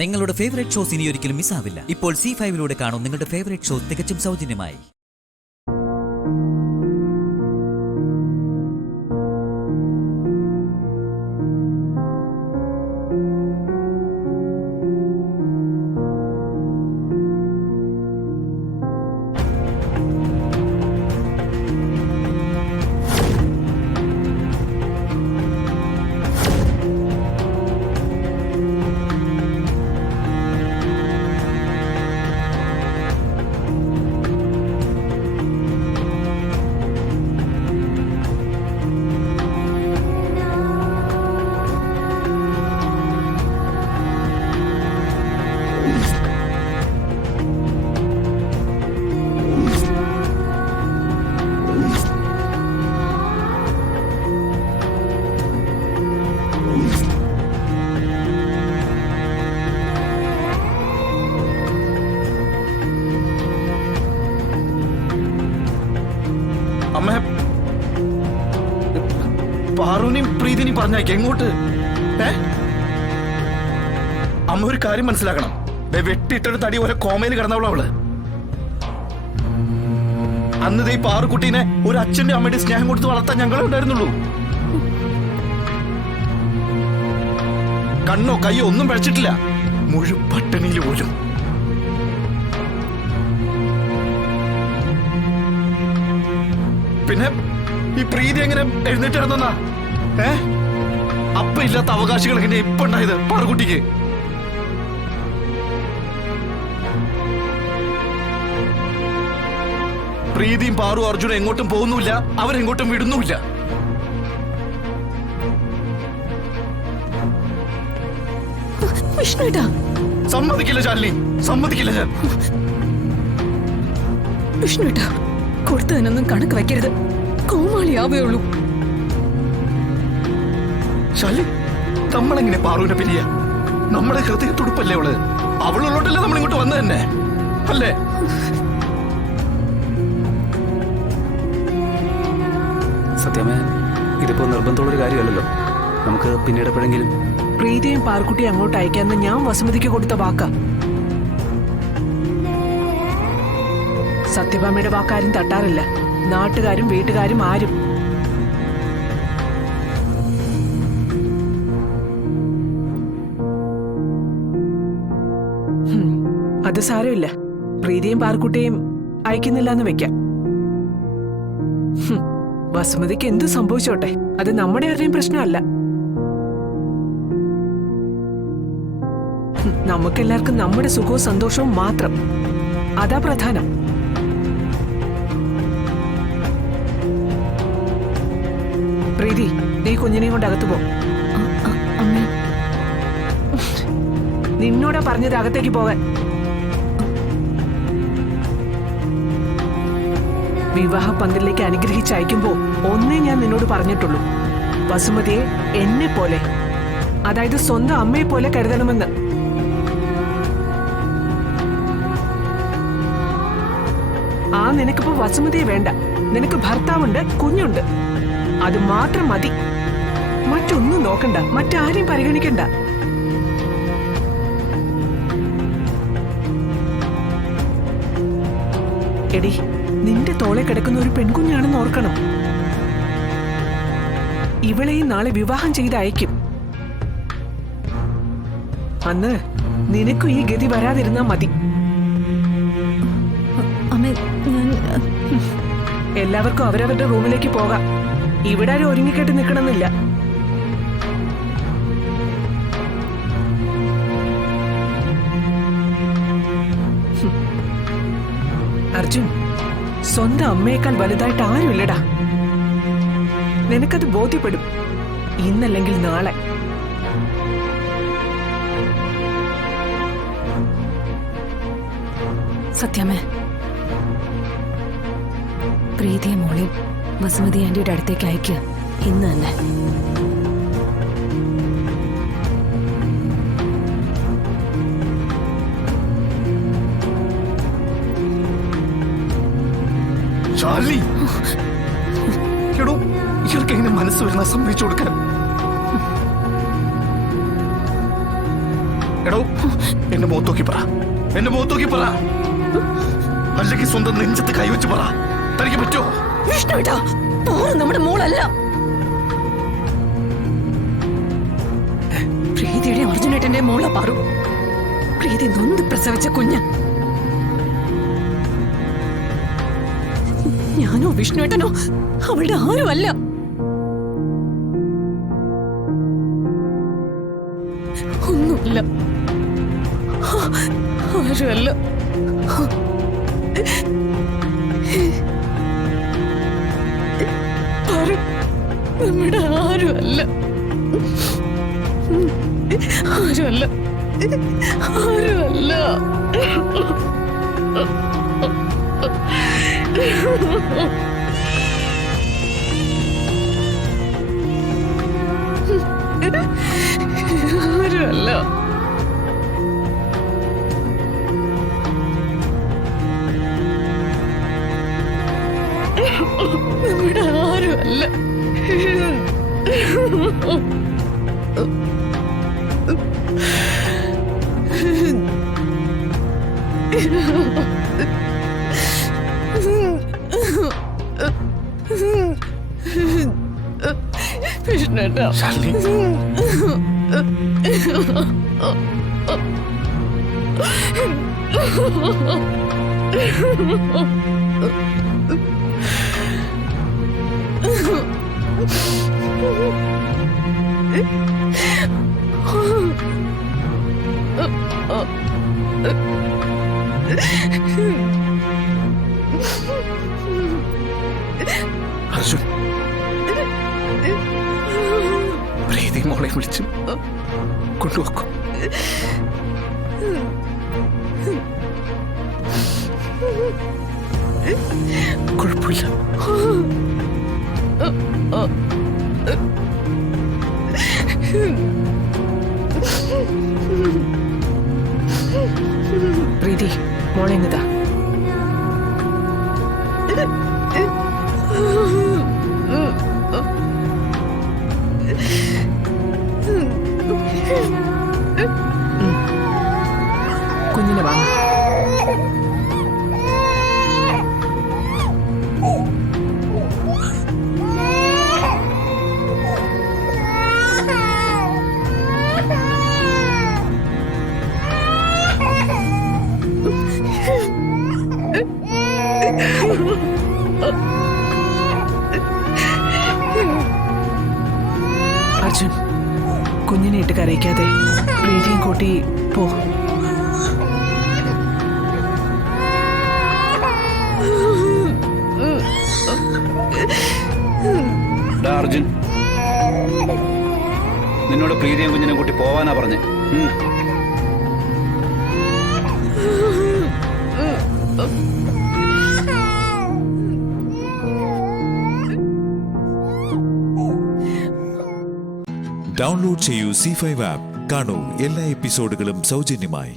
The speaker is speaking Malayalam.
നിങ്ങളുടെ ഫേവറേറ്റ് ഷോസ് ഇനി ഒരിക്കലും മിസ്സാവില്ല. ഇപ്പോൾ C5 കാണും നിങ്ങളുടെ ഫേവറേറ്റ് ഷോ തികച്ചും സൗജന്യമായി. അമ്മ പാറുവിനെയും പ്രീതിനെയും പറഞ്ഞയക്ക എങ്ങോട്ട്? അമ്മ ഒരു കാര്യം മനസ്സിലാക്കണം. വെട്ടിയിട്ടൊരു തടി ഓരോ കോമയിൽ കിടന്നവളോ അവള്. അന്ന് ഈ പാറുക്കുട്ടീനെ ഒരു അച്ഛന്റെ അമ്മയുടെ സ്നേഹം കൊടുത്ത് വളർത്താൻ ഞങ്ങളെ ഉണ്ടായിരുന്നുള്ളൂ. കണ്ണോ കയ്യോ ഒന്നും പഴച്ചിട്ടില്ല. മുഴുപട്ടണിയിൽ പോലും. പിന്നെ ഈ പ്രീതി എങ്ങനെ എഴുന്നേറ്റിരുന്നാ? അപ്പ ഇല്ലാത്ത അവകാശികൾ എങ്ങനെ ഇപ്പൊ ഉണ്ടായത് പാറുകുട്ടിക്ക്? പ്രീതിയും പാറു അർജുനും എങ്ങോട്ടും പോകുന്നുമില്ല, അവരെങ്ങോട്ടും വിടുന്നുമില്ല. സമ്മതിക്കില്ല ശാലിനി, സമ്മതിക്കില്ല ഞാൻ. വിഷ്ണുട്ടാ, കൊടുത്തതിനൊന്നും കണക്ക് വെക്കരുത്. കോമാളിയാവേ ഉള്ളൂ. ശാലി, നമ്മളെങ്ങനെ പാറുവിനെ പിരിയ? നമ്മുടെ ഹൃദയ തുടുപ്പല്ലേ അവള്. അവളുള്ളോട്ടല്ലേ നമ്മളിങ്ങോട്ട് വന്നത് തന്നെ അല്ലേ? സത്യമേ, ഇതിപ്പോ നിർബന്ധമുള്ളൊരു കാര്യമല്ലല്ലോ. നമുക്ക് പിന്നീട് എപ്പോഴെങ്കിലും. പ്രീതിയും പാർക്കുട്ടിയും അങ്ങോട്ട് അയക്കാന്ന് ഞാൻ വസുമതിക്ക് കൊടുത്ത വാക്ക. സത്യഭാമയുടെ വാക്കാരും തട്ടാറില്ല. നാട്ടുകാരും വീട്ടുകാരും ആരും. അത് സാരമില്ല. പ്രീതിയും പാർക്കുട്ടിയും അയക്കുന്നില്ല എന്ന് വെക്കാം. വസുമതിക്ക് എന്തു സംഭവിച്ചോട്ടെ, അത് നമ്മുടെ ആരുടെയും പ്രശ്നമല്ല. നമുക്കെല്ലാവർക്കും നമ്മുടെ സുഖവും സന്തോഷവും മാത്രം. അതാ പ്രധാനം. പ്രീതി, നീ കുഞ്ഞിനെയും കൊണ്ട് അകത്ത് പോ. നിന്നോടാ പറഞ്ഞത് അകത്തേക്ക് പോകാൻ. വിവാഹ പന്തലിലേക്ക് അനുഗ്രഹിച്ച് അയക്കുമ്പോ ഒന്നേ ഞാൻ നിന്നോട് പറഞ്ഞിട്ടുള്ളൂ, വസുമതിയെ എന്നെ പോലെ, അതായത് സ്വന്തം അമ്മയെ പോലെ കരുതണമെന്ന്. ആ നിനക്കിപ്പോ വസുമതിയെ വേണ്ട. നിനക്ക് ഭർത്താവുണ്ട്, കുഞ്ഞുണ്ട്. അത് മാത്രം മതി. മറ്റൊന്നും നോക്കണ്ട, മറ്റാരെയും പരിഗണിക്കണ്ട. എടി, നിന്റെ തോളെ കിടക്കുന്ന ഒരു പെൺകുഞ്ഞാണെന്ന് ഓർക്കണം. ഇവളെയും നാളെ വിവാഹം ചെയ്ത് അയക്കും. അന്ന് നിനക്കും ഈ ഗതി വരാതിരുന്നാ മതി. എല്ലാവർക്കും അവരവരുടെ റൂമിലേക്ക് പോകാം. ഇവിടെ ആരും ഒരുങ്ങിക്കെട്ട് നിൽക്കണമെന്നില്ല. അർജുൻ, സ്വന്തം അമ്മയേക്കാൾ വലുതായിട്ട് ആരുമില്ലടാ. നിനക്കത് ബോധ്യപ്പെടും, ഇന്നല്ലെങ്കിൽ നാളെ. സത്യമേ, പ്രീതിയെ മോളെയും വസുമതി ആന്റിയുടെ അടുത്തേക്ക് അയക്കുക ഇന്ന് തന്നെ. ശാലിനി, എടോ, ഇയാൾക്ക് എങ്ങനെ മനസ്സ് വരുന്ന സമ്മതിച്ചു കൊടുക്കാൻ? എടോ, എന്റെ മുഖത്തോക്കി പറ, എന്റെ മുഖത്തോക്കി പറ, അല്ലെങ്കിൽ സ്വന്തം നെഞ്ചത്ത് കൈവച്ച് പറ. തനിക്ക് പറ്റുമോ? വിഷ്ണുവേട്ടാ, പാറു നമ്മുടെ മോളല്ല. പ്രീതിയുടെ അർജുനേട്ടന്റെ മോളാ പാറു. പ്രീതി നൊന്ത് പ്രസവിച്ച കുഞ്ഞ്. ഞാനോ വിഷ്ണുവേട്ടനോ അവളുടെ ആരുമല്ല. ഒന്നുമില്ല, ആരുമല്ല. പാറു നമ്മുടെ ആരുമല്ല, ആരുമല്ല, ആരുമല്ല. ആരുമല്ല. നമ്മുടെ ആരുമല്ല. വിഷ്ണുവേട്ടാ, ശാലിനി, അർജുൻ, പ്രീതി മോളെ വിളിച്ച് കൊണ്ടുവെക്കും. കുഴപ്പമില്ല. പ്രീതി, മോളെ ഇങ്ങതാ. കുഞ്ഞിനെ വാങ്ങ. അർജുൻ, കുഞ്ഞിനെ ഇട്ട് കരയിക്കാതെ പ്രീതിയും കൂട്ടി പോ. അർജുൻ, നിന്നോട് പ്രീതിയും കുഞ്ഞിനെ കൂട്ടി പോവാനാ പറഞ്ഞേ. ഡൗൺലോഡ് ചെയ്യൂ C5 ആപ്പ്. കാണൂ എല്ലാ എപ്പിസോഡുകളും സൗജന്യമായി.